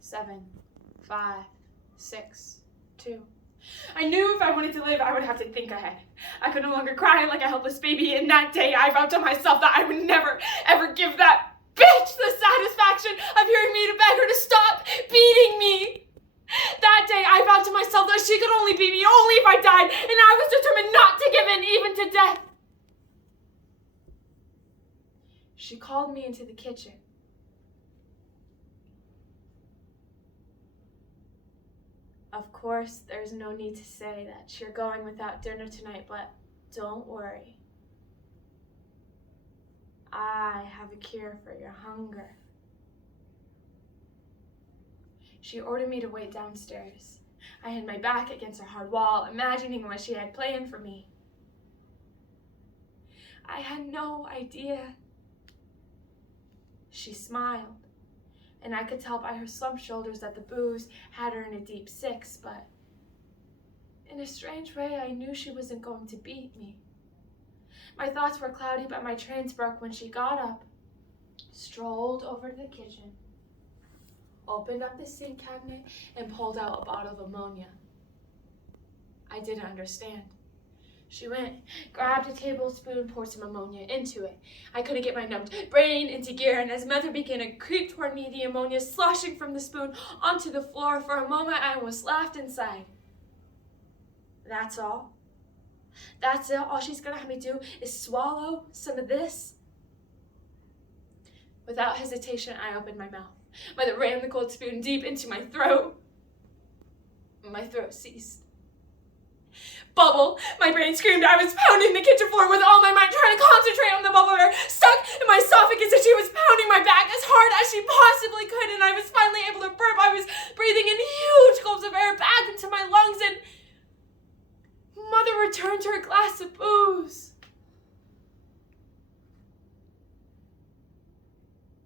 7, 5, 6, 2. I knew if I wanted to live, I would have to think ahead. I could no longer cry like a helpless baby, and that day I vowed to myself that I would never, ever give that bitch the satisfaction of hearing me to beg her to stop beating me. That day I vowed to myself that she could only beat me only if I died, and I was determined not to give in even to death. She called me into the kitchen. Of course, there's no need to say that you're going without dinner tonight, but don't worry. I have a cure for your hunger. She ordered me to wait downstairs. I had my back against a hard wall, imagining what she had planned for me. I had no idea. She smiled, and I could tell by her slumped shoulders that the booze had her in a deep six, but in a strange way, I knew she wasn't going to beat me. My thoughts were cloudy, but my trains broke when she got up, strolled over to the kitchen, opened up the sink cabinet, and pulled out a bottle of ammonia. I didn't understand. She went, grabbed a tablespoon, poured some ammonia into it. I couldn't get my numbed brain into gear, and as Mother began to creep toward me, the ammonia sloshing from the spoon onto the floor. For a moment, I almost laughed inside. That's all? That's it? All she's gonna have me do is swallow some of this? Without hesitation, I opened my mouth. Mother ran the cold spoon deep into my throat. My throat ceased. Bubble! My brain screamed. I was pounding the kitchen floor with all my might, trying to concentrate on the bubble air stuck in my esophagus, and she was pounding my back as hard as she possibly could, and I was finally able to burp. I was breathing in huge gulps of air back into my lungs, and Mother returned her glass of booze.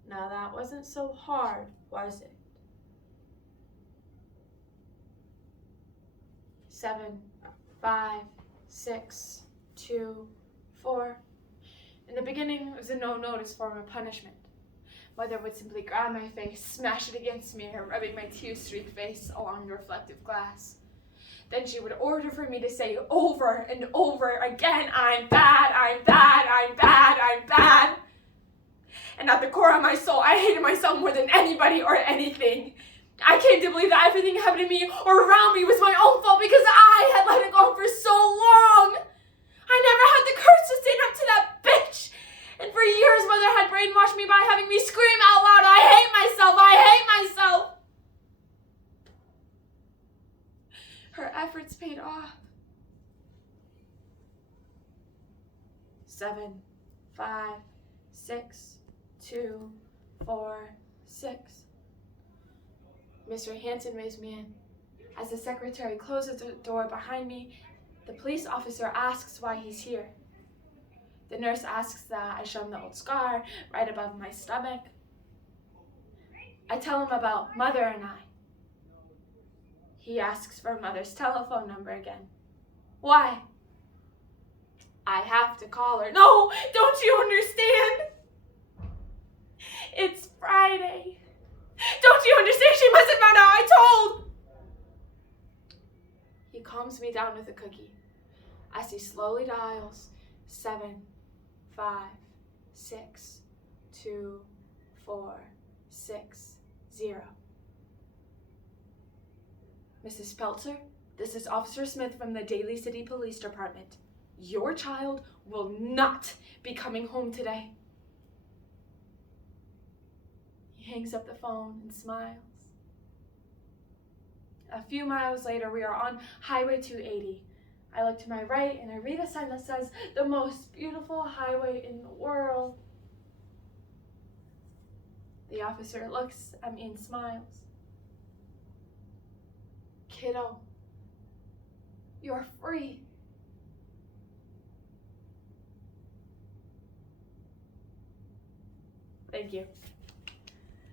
Now that wasn't so hard, was it? 7, 5, 6, 2, 4. In the beginning, it was a no-notice form of punishment. Mother would simply grab my face, smash it against me, rubbing my tear-streaked face along the reflective glass. Then she would order for me to say over and over again, I'm bad, I'm bad, I'm bad, I'm bad. And at the core of my soul, I hated myself more than anybody or anything. I came to believe that everything happening to me or around me was my own fault because I had let it go for so long. I never had the courage to stand up to that bitch. And for years, Mother had brainwashed me by having me scream out loud, I hate myself, I hate myself. Her efforts paid off. 7, 5, 6, 2, 4, 6. Mr. Hanson raised me in. As the secretary closes the door behind me, the police officer asks why he's here. The nurse asks that I show him the old scar right above my stomach. I tell him about Mother and I. He asks for Mother's telephone number again. Why? I have to call her. No, don't you understand? It's Friday. Don't you understand? She must have found out I told. He calms me down with a cookie as he slowly dials 7, 5, 6, 2, 4, 6, 0. Mrs. Peltzer, this is Officer Smith from the Daly City Police Department. Your child will not be coming home today. He hangs up the phone and smiles. A few miles later, we are on Highway 280. I look to my right and I read a sign that says, the most beautiful highway in the world. The officer looks at me and smiles. Kiddo, you're free. Thank you.